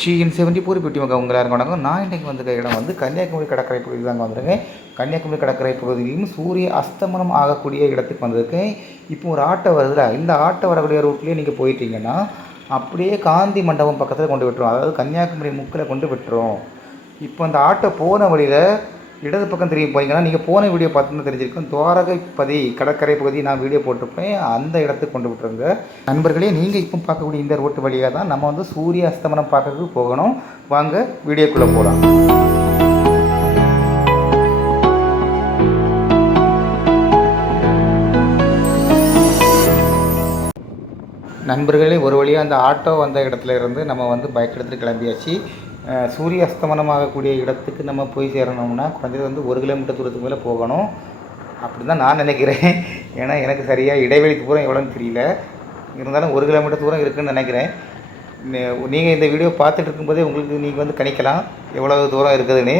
TN seventy four beauty மக்கம் உங்களாக இருக்காங்க நான் இன்றைக்கி வந்திருக்க இடம் வந்து கன்னியாகுமரி கடற்கரை பகுதியில் தாங்க வந்திருக்கேன். கன்னியாகுமரி கடற்கரை பகுதியிலும் சூரிய அஸ்தமனம் ஆகக்கூடிய இடத்துக்கு வந்திருக்கேன். இப்போ ஒரு ஆட்டோ வருதுல இந்த ஆட்டோ வரக்கூடிய ரூட்லேயே நீங்கள் போயிட்டீங்கன்னா அப்படியே காந்தி மண்டபம் பக்கத்தில் கொண்டு விட்டுரும். அதாவது கன்னியாகுமரி முக்கில் கொண்டு விட்டுரும். இப்போ அந்த ஆட்டோ போன வழியில் இடது பக்கம் திரும்பி போனீங்கன்னா நீங்கள் போன வீடியோ பார்த்தீங்கன்னா தெரிஞ்சிருக்கும். துவாரகைப்பதி கடற்கரை பகுதி நான் வீடியோ போட்டிருப்பேன். அந்த இடத்துக்கு கொண்டு விட்டுருங்க. நண்பர்களே நீங்கள் இப்போ பார்க்கக்கூடிய இந்த ரோட்டு வழியாக தான் நம்ம வந்து சூரிய அஸ்தமனம் பார்க்கறதுக்கு போகணும். வாங்க வீடியோக்குள்ளே போகலாம் நண்பர்களே ஒரு வழியாக அந்த ஆட்டோ வந்த இடத்துல இருந்து நம்ம வந்து பைக் எடுத்துகிட்டு கிளம்பியாச்சு. சூரிய அஸ்தமனம் ஆகக்கூடிய இடத்துக்கு நம்ம போய் சேரணும்னா குறைஞ்சது வந்து ஒரு கிலோமீட்டர் தூரத்துக்கு மேலே போகணும். அப்படி தான் நான் நினைக்கிறேன். ஏன்னா எனக்கு சரியாக இடைவெளி தூரம் எவ்வளோன்னு தெரியல. இருந்தாலும் ஒரு கிலோமீட்டர் தூரம் இருக்குதுன்னு நினைக்கிறேன். நீங்கள் இந்த வீடியோ பார்த்துட்டு இருக்கும்போதே உங்களுக்கு நீங்கள் வந்து கணிக்கலாம். எவ்வளோ தூரம் இருக்குதுன்னு.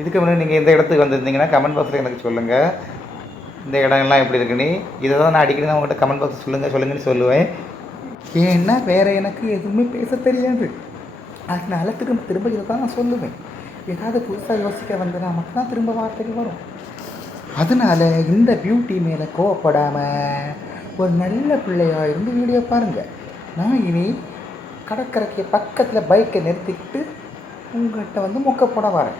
இதுக்கு முன்னாடி நீங்கள் இந்த இடத்துக்கு வந்திருந்தீங்கன்னா கமெண்ட் பாக்ஸில் எனக்கு சொல்லுங்கள் இந்த இடங்கள்லாம் எப்படி இருக்குன்னு. இதை தான் நான் அடிக்கடி நான் உங்கள்கிட்ட கமெண்ட் பாக்ஸ் சொல்லுங்கள் சொல்லுங்கன்னு சொல்லுவேன். ஏன்னா வேறு எனக்கு எதுவுமே பேச தெரியாது. அதனால திரும்ப திரும்ப இதை தான் நான் சொல்லுவேன். ஏதாவது புதுசாக யோசிக்க வந்தனா மட்டும் தான் திரும்ப வார்த்தைகள் வரும். அதனால இந்த பியூட்டி மேலே கோவப்படாமல் ஒரு நல்ல பிள்ளையாக இருந்து வீடியோ பாருங்கள் நான் இனி கடற்கரைக்கு பக்கத்தில் பைக்கை நிறுத்திக்கிட்டு உங்கள்கிட்ட வந்து மொக்க போட வரேன்.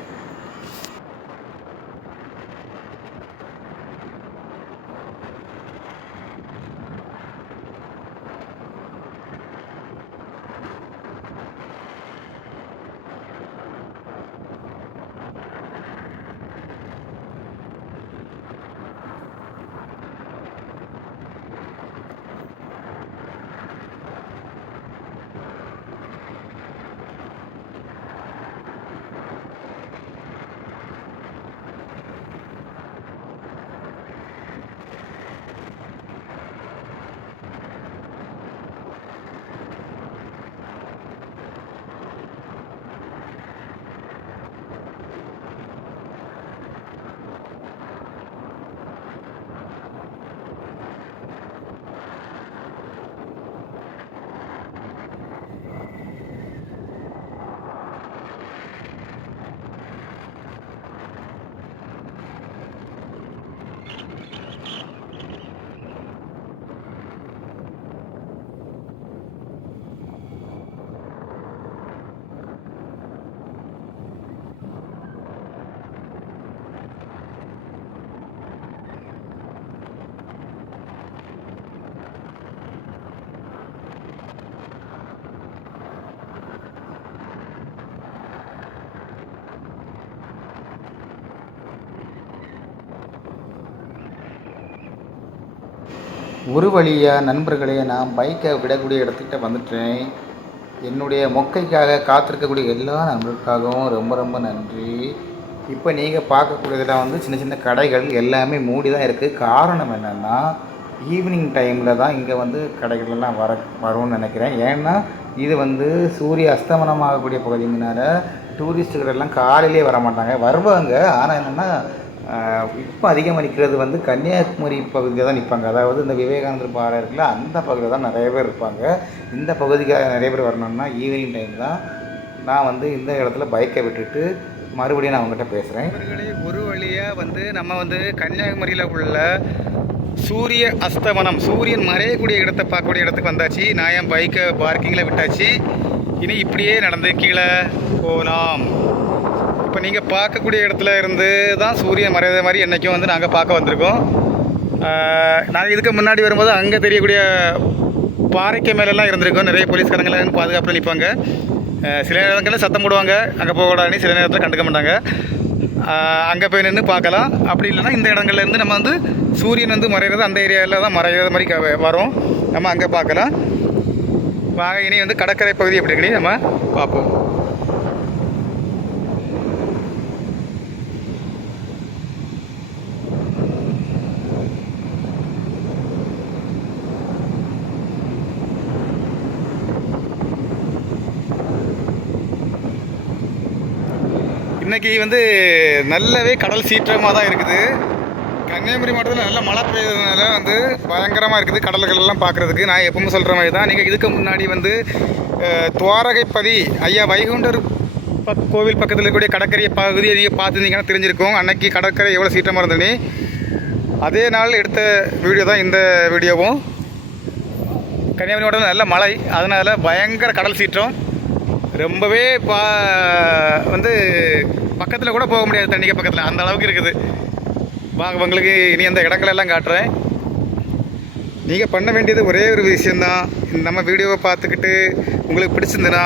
ஒரு வழியாக நண்பர்களே நான் பைக்கை விடக்கூடிய இடத்துக்கிட்ட வந்துட்டேன். என்னுடைய மொக்கைக்காக காத்திருக்கக்கூடிய எல்லா நண்பர்களுக்காகவும் ரொம்ப ரொம்ப நன்றி. இப்போ நீங்கள் பார்க்கக்கூடியதெல்லாம் வந்து சின்ன சின்ன கடைகள் எல்லாமே மூடி தான் இருக்குது காரணம் என்னென்னா ஈவினிங் டைமில் தான் இங்கே வந்து கடைகள்லாம் வர வரும்னு நினைக்கிறேன். ஏன்னா இது வந்து சூரிய அஸ்தமனம் ஆகக்கூடிய பகுதிங்கனால டூரிஸ்ட்டுகள் எல்லாம் காலையிலே வர மாட்டாங்க வருவாங்க. ஆனால் என்னென்னா இப்போ அதிகமாக நிற்கிறது வந்து கன்னியாகுமரி பகுதியில் தான் நிற்பாங்க அதாவது இந்த விவேகானந்தர் பாறை இருக்குல்ல அந்த பகுதியில் தான் நிறைய பேர் இருப்பாங்க. இந்த பகுதிக்கு நிறைய பேர் வரணும்னா ஈவினிங் டைம் தான் நான் வந்து இந்த இடத்துல பைக்கை விட்டுட்டு மறுபடியும் நான் அவங்ககிட்ட பேசுகிறேன் ஒரு வழியாக வந்து நம்ம வந்து கன்னியாகுமரியில் உள்ள சூரிய அஸ்தமனம் சூரியன் மறையக்கூடிய இடத்தை பார்க்கக்கூடிய இடத்துக்கு வந்தாச்சு. நான் என் பைக்கை பார்க்கிங்கில் விட்டாச்சு? இனி இப்படியே நடந்து கீழே போகலாம் இப்போ நீங்கள் பார்க்கக்கூடிய இடத்துல இருந்து தான் சூரியன் மறையாத மாதிரி என்றைக்கும் வந்து நாங்கள் பார்க்க வந்திருக்கோம். நாங்கள் இதுக்கு முன்னாடி வரும்போது அங்கே தெரியக்கூடிய பாறைக்கு மேலெல்லாம் இருந்திருக்கோம். நிறைய போலீஸ்காரங்களாம் பாதுகாப்பில் நிற்பாங்க சில நேரங்களில் சத்தம் போடுவாங்க. அங்கே போகக்கூடாதுன்னு சில நேரத்தில் கண்டுக்க மாட்டாங்க. அங்கே போய் நின்று பார்க்கலாம். அப்படி இல்லைன்னா இந்த இடங்கள்ல இருந்து நம்ம வந்து சூரியன் வந்து மறைகிறது அந்த ஏரியாவில் தான் மறையிற மாதிரி வரும். நம்ம அங்கே பார்க்கலாம். வாங்க இனி வந்து கடற்கரை பகுதி எப்படி இருக்குன்னு நம்ம பார்ப்போம். இன்னைக்கு வந்து நல்லாவே கடல் சீற்றமாக தான் இருக்குது. கன்னியாகுமரி மாவட்டத்தில் நல்ல மழை பெய்யறதுனால வந்து பயங்கரமாக இருக்குது கடல்கள் எல்லாம் பார்க்குறதுக்கு நான் எப்பவும் சொல்கிற மாதிரி தான். நீங்கள் இதுக்கு முன்னாடி வந்து துவாரகைப்பதி ஐயா வைகுண்டர் பக் கோவில் பக்கத்தில் இருக்கக்கூடிய கடற்கரை பகுதியை நீங்கள் பார்த்துருந்தீங்கன்னா தெரிஞ்சிருக்கும். அன்னைக்கு கடற்கரை எவ்வளோ சீற்றமாக இருந்தது அதே நாள் எடுத்த வீடியோ தான் இந்த வீடியோவும். கன்னியாகுமரி மாவட்டத்தில் நல்ல மழை. அதனால் பயங்கர கடல் சீற்றம். ரொம்பவே பா வந்து பக்கத்தில் கூட போக முடியாது தண்ணிக்கு பக்கத்தில். அந்த அளவுக்கு இருக்குது. வாங்க உங்களுக்கு இனி அந்த இடங்களெல்லாம் காட்டுறேன். நீங்கள் பண்ண வேண்டியது ஒரே ஒரு விஷயந்தான் இந்த நம்ம வீடியோவை பார்த்துக்கிட்டு உங்களுக்கு பிடிச்சிருந்துன்னா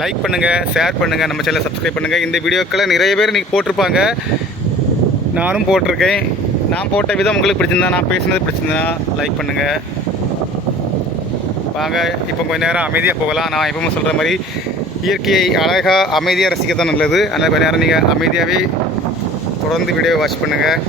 லைக் பண்ணுங்கள் ஷேர் பண்ணுங்கள் நம்ம சேனலை சப்ஸ்கிரைப் பண்ணுங்கள் இந்த வீடியோக்களை நிறைய பேர் நீங்கள் போட்டிருப்பாங்க. நானும் போட்டிருக்கேன். நான் போட்ட விதம் உங்களுக்கு பிடிச்சிருந்தா நான் பேசுனது பிடிச்சிருந்தா லைக் பண்ணுங்கள் வாங்க இப்போ கொஞ்ச நேரம் அமைதியாக போகலாம். நான் எப்பவும் சொல்கிற மாதிரி இயற்கையை அழகாக அமைதியாக ரசிக்க தான் நல்லது. அதனால் கொஞ்ச நேரம் நீங்கள் அமைதியாகவே தொடர்ந்து வீடியோ வாட்ச் பண்ணுங்கள்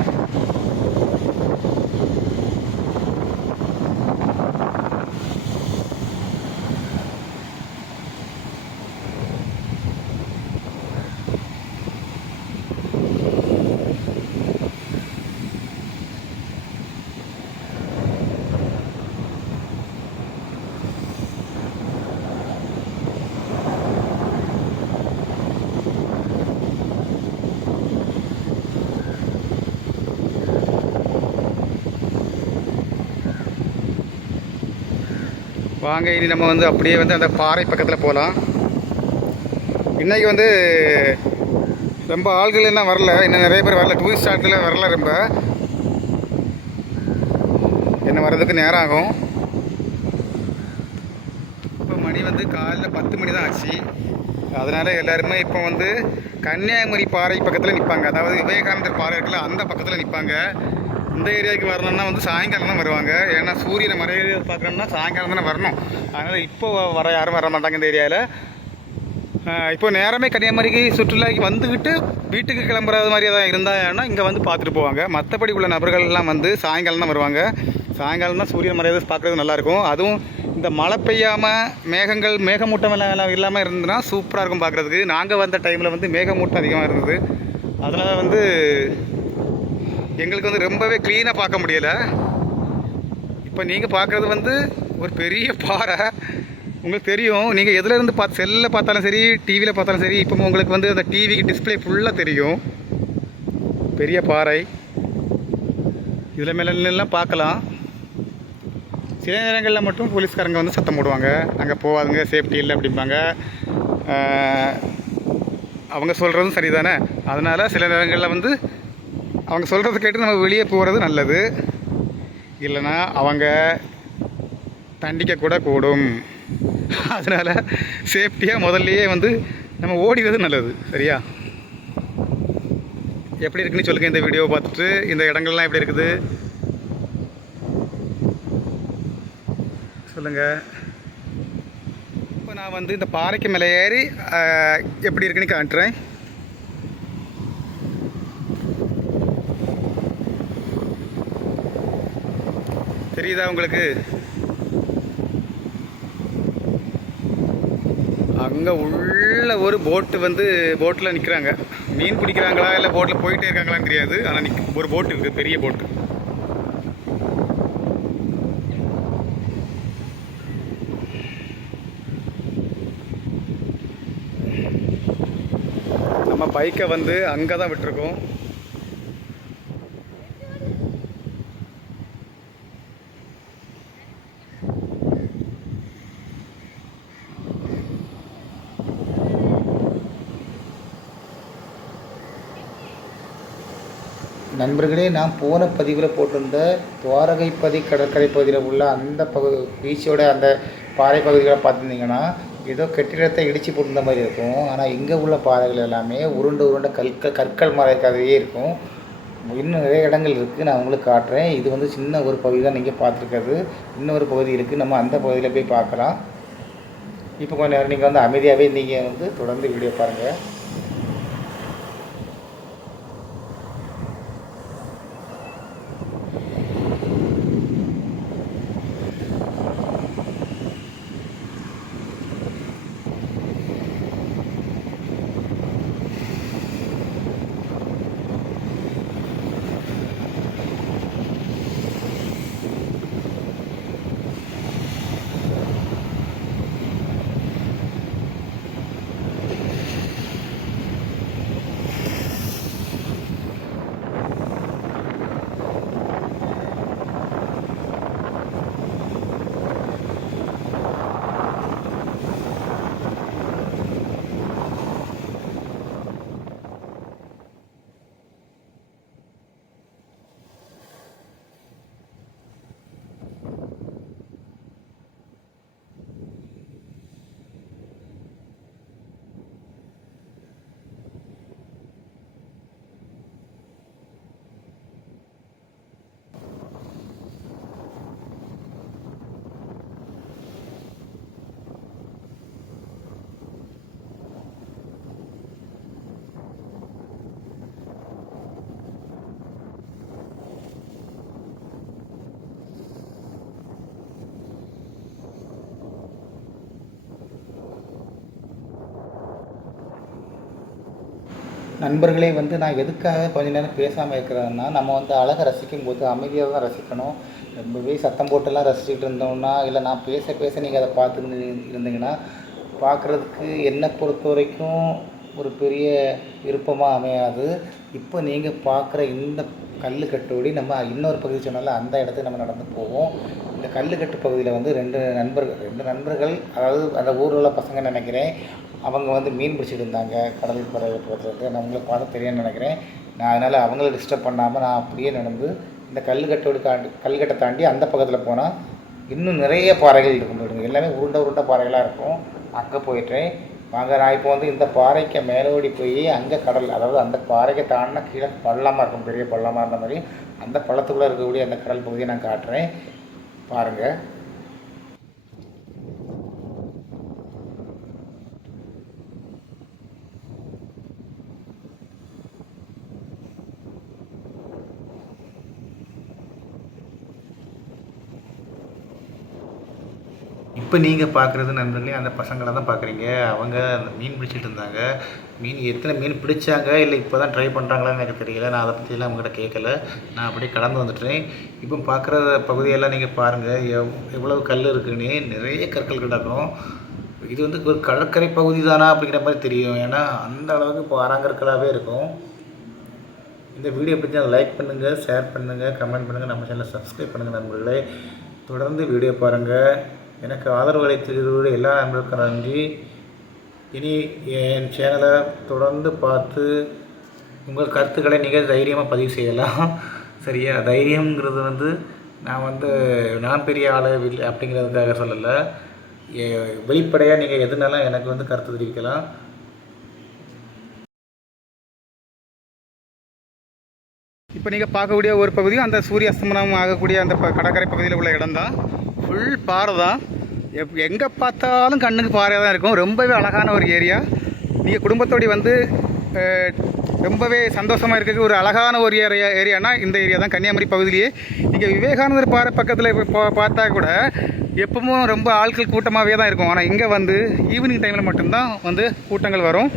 வாங்க இனி நம்ம வந்து அப்படியே வந்து அந்த பாறை பக்கத்தில் போகலாம் இன்றைக்கி வந்து ரொம்ப ஆள்கள் என்ன வரல. இன்னும் நிறைய பேர் வரல. டூரிஸ்ட் ஆட்கள் வரல ரொம்ப. என்ன வர்றதுக்கு நேரம் ஆகும். இப்போ மணி வந்து காலைல பத்து மணி தான் ஆச்சு. அதனால் எல்லாருமே இப்போ வந்து கன்னியாகுமரி பாறை பக்கத்தில் நிற்பாங்க அதாவது விவேகானந்தர் பாறை இருக்குல்ல அந்த பக்கத்தில் நிற்பாங்க இந்த ஏரியாவுக்கு வரணும்னா வந்து சாயங்காலம் தான் வருவாங்க. ஏன்னா சூரியனை மறைய பார்க்கணும்னா சாயங்காலம் தானே வரணும். அதனால் இப்போ வர யாரும் வர மாட்டாங்க இந்த ஏரியாவில் இப்போ நேரமே கன்னியாகுமரிக்கு சுற்றுலாக்கு வந்துக்கிட்டு வீட்டுக்கு கிளம்புறது மாதிரி தான் இருந்தாங்கன்னா இங்கே வந்து பார்த்துட்டு போவாங்க. மற்றபடி உள்ள நபர்கள்லாம் வந்து சாயங்காலம் தான் வருவாங்க. சாயங்காலம் தான் சூரியன் மறையதை பார்க்குறது நல்லாயிருக்கும் அதுவும் இந்த மழை பெய்யாமல் மேகங்கள் மேகமூட்டம் எல்லாம் இல்லாமல் இருந்ததுன்னா சூப்பராக இருக்கும் பார்க்குறதுக்கு. நாங்கள் வந்த டைமில் வந்து மேகமூட்டம் அதிகமாக இருந்தது. அதனால் வந்து எங்களுக்கு வந்து ரொம்பவே க்ளீனாக பார்க்க முடியலை. இப்போ நீங்கள் பார்க்குறது வந்து ஒரு பெரிய பாறை. உங்களுக்கு தெரியும் நீங்கள் எதுலேருந்து பார்த்து செல்லில் பார்த்தாலும் சரி டிவியில் பார்த்தாலும் சரி இப்போ உங்களுக்கு வந்து அந்த டிவிக்கு டிஸ்ப்ளே ஃபுல்லாக தெரியும். பெரிய பாறை. இதில் மேலாம் பார்க்கலாம். சில நேரங்களில் மட்டும் போலீஸ்காரங்க வந்து சத்தம் போடுவாங்க. அங்கே போகாதுங்க சேஃப்டி இல்லை அப்படிம்பாங்க. அவங்க சொல்கிறதும் சரிதானே? அதனால் சில நேரங்களில் வந்து அவங்க சொல்கிறத கேட்டு நம்ம வெளியே போகிறது நல்லது. இல்லைன்னா அவங்க தண்டிக்க கூட கூடும். அதனால் சேஃப்டியாக முதல்லையே வந்து நம்ம ஓடிவது நல்லது. சரியா? எப்படி இருக்குன்னு சொல்லுங்கள் இந்த வீடியோவை பார்த்துட்டு. இந்த இடங்கள்லாம் எப்படி இருக்குது? சொல்லுங்கள் இப்போ நான் வந்து இந்த பாறைக்கு மேலே ஏறி எப்படி இருக்குன்னு காட்டுறேன். தெரியுதா உங்களுக்கு? அங்கே உள்ள ஒரு போட்டு வந்து போட்டில் நிற்கிறாங்க மீன் பிடிக்கிறாங்களா இல்லை போட்டில் போயிட்டே இருக்காங்களான்னு தெரியாது. ஆனால் நிக் ஒரு போட்டு இருக்குது பெரிய போட்டு நம்ம பைக்கை வந்து அங்கே தான் விட்டுருக்கோம். நண்பர்களே நான் போன பதிவில் போட்டிருந்த துவாரகைப்பதி கடற்கரை பகுதியில் உள்ள அந்த பகுதி பீச்சோட அந்த பாறை பகுதிகளை பார்த்துருந்தீங்கன்னா ஏதோ கட்டிடத்தை இடித்து போட்டிருந்த மாதிரி இருக்கும். ஆனால் இங்கே உள்ள பாறைகள் எல்லாமே உருண்டை உருண்டை கற்கள் கற்கள் மறைக்காகவே இருக்கும். இன்னும் நிறைய இடங்கள் இருக்குது நான் உங்களுக்கு காட்டுறேன். இது வந்து சின்ன ஒரு பகுதி தான் நீங்கள் பார்த்துருக்கிறது. இன்னொரு பகுதி இருக்குது நம்ம அந்த பகுதியில் போய் பார்க்கலாம். இப்போ கொஞ்சம் நேரம் நீங்கள் வந்து அமைதியாகவே நீங்கள் வந்து தொடர்ந்து வீடியோ பாருங்கள் நண்பர்களே வந்து நான் எதுக்காக கொஞ்ச நேரம் பேசாமல் இருக்கிறேன்னா நம்ம வந்து அழகை ரசிக்கும் போது அமைதியாக தான் ரசிக்கணும். ரொம்பவே சத்தம் போட்டெல்லாம் ரசிச்சுட்டு இருந்தோம்னா இல்லை நான் பேச பேச நீங்கள் அதை பார்த்துட்டு இருந்தீங்கன்னா பார்க்குறதுக்கு என்னை பொறுத்த வரைக்கும் ஒரு பெரிய விருப்பமாக அமையாது. இப்போ நீங்கள் பார்க்குற இந்த கல்லுக்கட்டோடி நம்ம இன்னொரு பகுதி சொன்னால அந்த இடத்துக்கு நம்ம நடந்து போவோம். இந்த கல்லுக்கட்டு பகுதியில் வந்து ரெண்டு நண்பர்கள் ரெண்டு நண்பர்கள் அதாவது அந்த ஊரில் உள்ள பசங்க நினைக்கிறேன். அவங்க வந்து மீன் பிடிச்சிட்டு இருந்தாங்க கடல் பறவை பக்கத்தில் நான் உங்களுக்கு பார்த்து தெரியும்னு நினைக்கிறேன். நான் அதனால் அவங்கள டிஸ்டர்ப் பண்ணாமல் நான் அப்படியே நடந்து இந்த கல்லுக்கட்டோடு தாண்டி கல்கட்டை தாண்டி அந்த பக்கத்தில் போனால் இன்னும் நிறைய பாறைகள் இருக்கும் பாருங்க எல்லாமே உருண்டை உருண்டை பாறைகளாக இருக்கும். அங்கே போயிட்டேன். வாங்க நான் இப்போ வந்து இந்த பாறைக்கு மேலோடி போய் அங்கே கடல் அதாவது அந்த பாறைக்கு தாண்டினா கீழே பள்ளமாக இருக்கும். பெரிய பள்ளமாக இருந்த மாதிரி அந்த பள்ளத்துக்குள்ளே இருக்கக்கூடிய அந்த கடல் பகுதியை நான் காட்டுறேன். பாருங்கள் இப்போ நீங்கள் பார்க்குறது நண்பர்களே அந்த பசங்களை தான் பார்க்குறீங்க அவங்க அந்த மீன் பிடிச்சிட்டு இருந்தாங்க. மீன் எத்தனை மீன் பிடிச்சாங்க? இல்லை இப்போ தான் ட்ரை பண்ணுறாங்களான்னு எனக்கு தெரியல. நான் அதை பற்றியெல்லாம் அவங்ககிட்ட கேட்கல நான் அப்படியே கடந்து வந்துட்டேன். இப்போ பார்க்குற பகுதியெல்லாம் நீங்கள் பாருங்கள் எவ் எவ்வளவு கல் இருக்குன்னு நிறைய கற்கள் கிடக்கும். இது வந்து ஒரு கடற்கரை பகுதி தானா அப்படிங்கிற மாதிரி தெரியும். ஏன்னா அந்த அளவுக்கு இப்போ ஆறாங்கற்களாகவே இருக்கும். இந்த வீடியோ பற்றி லைக் பண்ணுங்கள் ஷேர் பண்ணுங்கள் கமெண்ட் பண்ணுங்கள் நம்ம சேனலை சப்ஸ்கிரைப் பண்ணுங்கள் நண்பர்களே. தொடர்ந்து வீடியோ பாருங்கள் எனக்கு ஆதரவு அளித்திருக்கிற எல்லா நண்பர்களுக்கும் நன்றி. இனி என் சேனலை தொடர்ந்து பார்த்து உங்கள் கருத்துக்களை நீங்கள் தைரியமாக பதிவு செய்யலாம். சரியா? தைரியங்கிறது வந்து நான் வந்து நான் பெரிய ஆள் இல்லை அப்படிங்கிறதுக்காக சொல்லலை. வெளிப்படையாக நீங்கள் எதுனாலும் எனக்கு வந்து கருத்து தெரிவிக்கலாம். இப்போ நீங்கள் பார்க்கக்கூடிய ஒரு பகுதியும் அந்த சூரிய அஸ்தமனம் ஆகக்கூடிய அந்த கடற்கரை பகுதியில் உள்ள இடம் தான். ஃபுல் பாறை தான். எப் எங்கே பார்த்தாலும் கண்ணுக்கு பாறையாக தான் இருக்கும். ரொம்பவே அழகான ஒரு ஏரியா. நீங்கள் குடும்பத்தோடி வந்து ரொம்பவே சந்தோஷமாக இருக்க ஒரு அழகான ஒரு ஏரியா ஏரியானா இந்த ஏரியா தான். கன்னியாகுமரி பகுதியிலேயே. நீங்கள் விவேகானந்தர் பாறை பக்கத்தில் இப்போ பார்த்தா கூட எப்பவும் ரொம்ப ஆட்கள் கூட்டமாகவே தான் இருக்கும். ஆனால் இங்கே வந்து ஈவினிங் டைமில் மட்டும்தான் வந்து கூட்டங்கள் வரும்.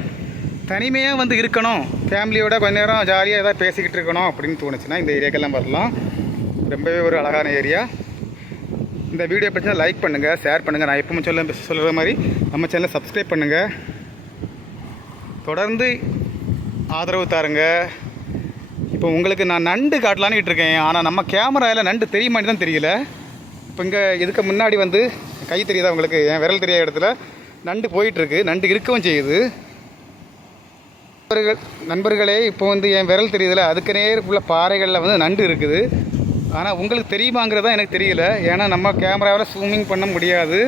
தனிமையாக வந்து இருக்கணும். ஃபேமிலியோட கொஞ்ச நேரம் ஜாலியாக ஏதாவது பேசிக்கிட்டு இருக்கணும் அப்படின்னு தோணுச்சுன்னா இந்த ஏரியாக்கெல்லாம் வரலாம். ரொம்பவே ஒரு அழகான ஏரியா. இந்த வீடியோ பிடிச்சா லைக் பண்ணுங்கள் ஷேர் பண்ணுங்கள் நான் எப்பவும் சொல்ல சொல்கிற மாதிரி நம்ம சேனலை சப்ஸ்கிரைப் பண்ணுங்கள் தொடர்ந்து ஆதரவு தாருங்க. இப்போ உங்களுக்கு நான் நண்டு காட்டலான்னு இருக்கேன். ஆனால் நம்ம கேமராவில் நண்டு தெரியுமான்னு தான் தெரியல. இப்போ இங்கே இதுக்கு முன்னாடி வந்து கை தெரியுதா உங்களுக்கு? என் விரல் தெரியாத இடத்துல நண்டு போயிட்டுருக்கு. நண்டு இருக்கவும் செய்யுது. நண்பர்கள் நண்பர்களே இப்போ வந்து என் விரல் தெரியுதுல அதுக்கு நேர் உள்ள பாறைகளில் வந்து நண்டு இருக்குது. ஆனால் உங்களுக்கு தெரியுமாங்கிறது தான் எனக்கு தெரியல. ஏன்னா நம்ம கேமராவில் ஸ்விம்மிங் பண்ண முடியாது.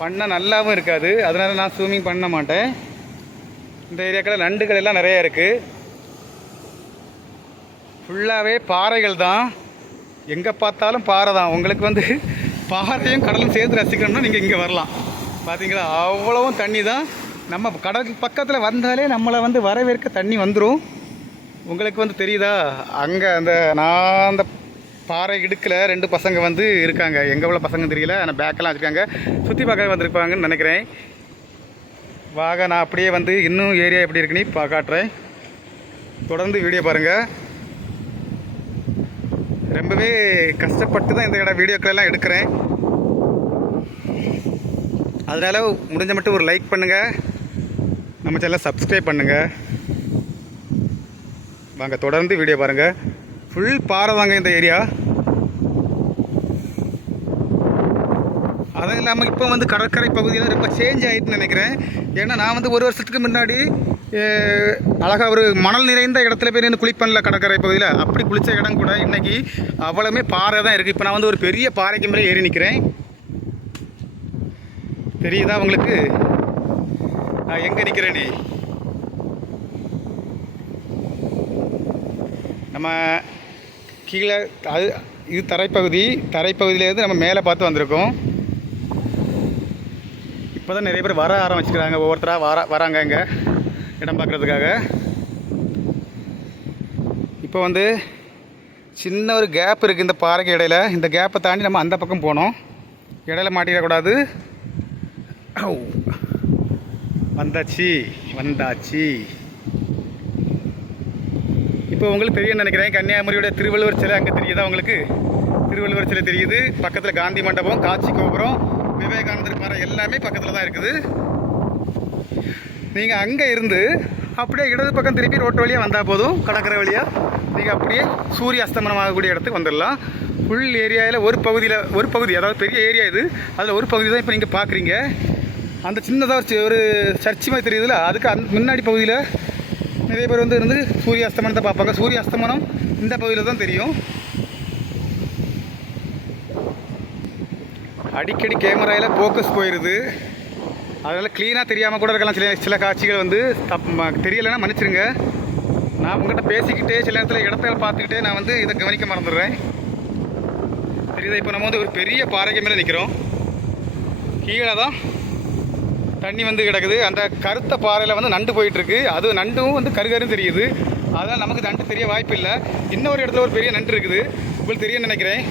பண்ண நல்லாவும் இருக்காது. அதனால் நான் ஸ்விம்மிங் பண்ண மாட்டேன். இந்த ஏரியாக்களில் நண்டுகள் எல்லாம் நிறையா இருக்குது ஃபுல்லாகவே பாறைகள் தான். எங்கே பார்த்தாலும் பாறை தான். உங்களுக்கு வந்து பாறையும் கடலும் சேர்த்து ரசிக்கணும்னா நீங்கள் இங்கே வரலாம். பார்த்தீங்களா அவ்வளவும் தண்ணி தான். நம்ம கடல் பக்கத்தில் வந்தாலே நம்மளை வந்து வரவேற்க தண்ணி வந்துடும் உங்களுக்கு வந்து தெரியுதா? அங்கே அந்த நான் அந்த பாறை இடுக்கில் ரெண்டு பசங்க வந்து இருக்காங்க. எங்கே உள்ள பசங்க தெரியல ஆனால் பேக்கெல்லாம் வச்சுருக்காங்க. சுற்றி பார்க்க வந்திருப்பாங்கன்னு நினைக்கிறேன். வாங்க நான் அப்படியே வந்து இன்னும் ஏரியா எப்படி இருக்குன்னு பா காட்டுறேன். தொடர்ந்து வீடியோ பாருங்கள் ரொம்பவே கஷ்டப்பட்டு தான் இந்த இடம் வீடியோக்களெல்லாம் எடுக்கிறேன். அதனால் முடிஞ்ச மட்டும் ஒரு லைக் பண்ணுங்கள் நம்ம சேனலை சப்ஸ்கிரைப் பண்ணுங்கள் வாங்க தொடர்ந்து வீடியோ பாருங்கள் ஃபுல் பாறை தாங்க இந்த ஏரியா அதுவும் இல்லாமல் இப்போ வந்து கடற்கரை பகுதியில் ரொம்ப சேஞ்ச் ஆகிட்டுன்னு நினைக்கிறேன். ஏன்னா நான் வந்து ஒரு வருஷத்துக்கு முன்னாடி அழகாக ஒரு மணல் நிறைந்த இடத்துல போய் நின்று குளிப்பேன்ல கடற்கரை பகுதியில். அப்படி குளிச்ச இடம் கூட இன்றைக்கி அவ்வளவுமே பாறை தான் இருக்குது இப்போ நான் வந்து ஒரு பெரிய பாறைக்கு மேலே ஏறி நிற்கிறேன் தெரியுதா உங்களுக்கு? நான் எங்கே நிற்கிறேனே நம்ம கீழே அது இது தரைப்பகுதி தரைப்பகுதியிலேருந்து நம்ம மேலே பார்த்து வந்திருக்கோம். இப்போ தான் நிறைய பேர் வர ஆரம்பிச்சுக்கிறாங்க. ஒவ்வொருத்தராக வர வராங்க இங்கே இடம் பார்க்குறதுக்காக. இப்போ வந்து சின்ன ஒரு கேப் இருக்குது இந்த பாறைக்கு இடையில. இந்த கேப்பை தாண்டி நம்ம அந்த பக்கம் போனோம். இடையில மாட்டிடக்கூடாது. வந்தாச்சு வந்தாச்சு. இப்போ உங்களுக்கு தெரியும் நினைக்கிறேன். கன்னியாகுமரியோட திருவள்ளுவர் சிலை அங்கே தெரியுதா உங்களுக்கு? திருவள்ளுவர் சிலை தெரியுது. பக்கத்தில் காந்தி மண்டபம் காட்சி கோபுரம் விவேகானந்தர் பாறை எல்லாமே பக்கத்தில் தான் இருக்குது. நீங்கள் அங்கே இருந்து அப்படியே இடது பக்கம் திருப்பி ரோட்டு வழியாக வந்தால் போதும். கடற்கரை வழியாக நீங்கள் அப்படியே சூரிய அஸ்தமனம் ஆகக்கூடிய இடத்துக்கு வந்துடலாம். ஃபுல் ஏரியாவில் ஒரு பகுதியில் ஒரு பகுதி அதாவது பெரிய ஏரியா இது. அதில் ஒரு பகுதி தான் இப்போ நீங்கள் பார்க்குறீங்க அந்த சின்னதாக ஒரு ஒரு சர்ச் மாதிரி தெரியுதுல்ல அதுக்கு அந் முன்னாடி பகுதியில் நிறைய பேர் வந்து இருந்து சூரிய அஸ்தமனத்தை பார்ப்பாங்க. சூரிய அஸ்தமனம் இந்த பகுதியில் தான் தெரியும். அடிக்கடி கேமராவில் ஃபோக்கஸ் போயிடுது அதனால் க்ளீனாக தெரியாமல் கூட இருக்கலாம். சில சில காட்சிகள் வந்து தப் தெரியலைன்னா மன்னிச்சிருங்க. நான் உங்கள்கிட்ட பேசிக்கிட்டே சில நேரத்தில் இடத்த பார்த்துக்கிட்டே நான் வந்து இதை கவனிக்க மறந்துடுறேன். தெரியுதா? இப்போ நம்ம வந்து ஒரு பெரிய பாறைக்கு மேலே நிற்கிறோம் கீழே தான் தண்ணி வந்து கிடக்குது. அந்த கருத்த பாறையில் வந்து நண்டு போயிட்டுருக்கு. அது நண்டும் வந்து கருகருன்னு தெரியுது. அதனால் நமக்கு நண்டு தெரிய வாய்ப்பு இல்லை. இன்னொரு இடத்துல ஒரு பெரிய நண்டு இருக்குது. உங்களுக்கு தெரியும்னு நினைக்கிறேன்.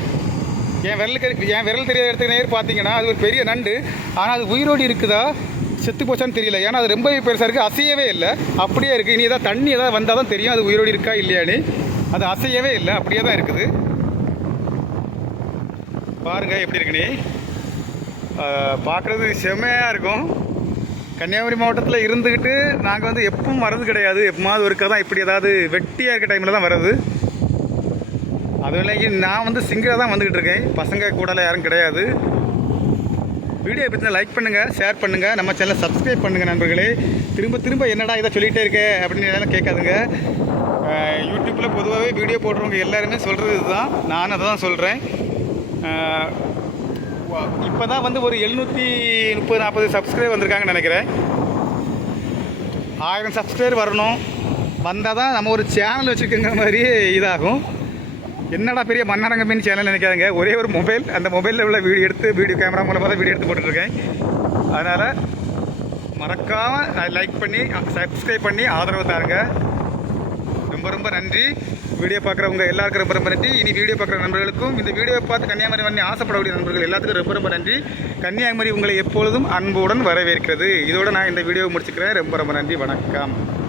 என் விரலுக்கு என் விரல் தெரியாத இடத்துக்கு நேர் பார்த்தீங்கன்னா அது ஒரு பெரிய நண்டு. ஆனால் அது உயிரோடு இருக்குதா? செத்து போச்சான்னு தெரியல. ஏன்னா அது ரொம்ப பெருசாக இருக்குது அசையவே இல்லை. அப்படியே இருக்குது இனி ஏதாவது தண்ணி ஏதாவது வந்தால் தான் தெரியும். அது உயிரோடு இருக்கா இல்லையான்னு. அது அசையவே இல்லை. அப்படியே தான் இருக்குது. பாருங்க எப்படி இருக்குன்னு. பார்க்குறது செம்மையாக இருக்கும். கன்னியாகுமரி மாவட்டத்தில் இருந்துக்கிட்டு நாங்கள் வந்து எப்பவும் வரது கிடையாது. எப்போமாவது ஒருக்கா தான் இப்படி ஏதாவது வெட்டியாக இருக்க டைமில் தான் வர்றது. அதுவும் இல்லைங்க நான் வந்து சிங்கிளாக தான் வந்துக்கிட்டு இருக்கேன். பசங்க கூடலாம் யாரும் கிடையாது. வீடியோ பற்றி லைக் பண்ணுங்கள் ஷேர் பண்ணுங்கள் நம்ம சேனலை சப்ஸ்கிரைப் பண்ணுங்கள் நண்பர்களே. திரும்ப திரும்ப என்னடா இதை சொல்லிகிட்டே இருக்கே அப்படின்னு எல்லாம் கேட்காதுங்க. யூடியூப்பில் பொதுவாகவே வீடியோ போடுறவங்க எல்லாருமே சொல்கிறது இதுதான் நானும் அதை தான் சொல்கிறேன் இப்போ தான் வந்து ஒரு எழுநூற்றி முப்பது நாற்பது சப்ஸ்கிரைபர் வந்திருக்காங்கன்னு நினைக்கிறேன். ஆயிரம் சப்ஸ்கிரைபர் வரணும். வந்தால் தான் நம்ம ஒரு சேனல் வச்சுருக்கிற மாதிரி இதாகும். என்னடா பெரிய மன்னரங்க மீன் சேனல் நினைக்காதுங்க. ஒரே ஒரு மொபைல் அந்த மொபைலில் உள்ள வீடியோ எடுத்து வீடியோ கேமரா மூலமாக தான் வீடியோ எடுத்து போட்டுட்ருக்கேன். அதனால் மறக்காமல் லைக் பண்ணி சப்ஸ்கிரைப் பண்ணி ஆதரவு தாருங்க. ரொம்ப ரொம்ப நன்றி. வீடியோ பார்க்குறவங்க எல்லாருக்கும் ரொம்ப ரொம்ப நன்றி. இனி வீடியோ பார்க்குற நண்பர்களுக்கும் இந்த வீடியோவை பார்த்து கன்னியாகுமரி வந்து ஆசைப்படக்கூடிய நண்பர்கள் எல்லாத்துக்கும் ரொம்ப ரொம்ப நன்றி. கன்னியாகுமரி உங்களை எப்பொழுதும் அன்புடன் வரவேற்கிறது. இதோடு நான் இந்த வீடியோவை முடிச்சுக்கிறேன். ரொம்ப ரொம்ப நன்றி. வணக்கம்.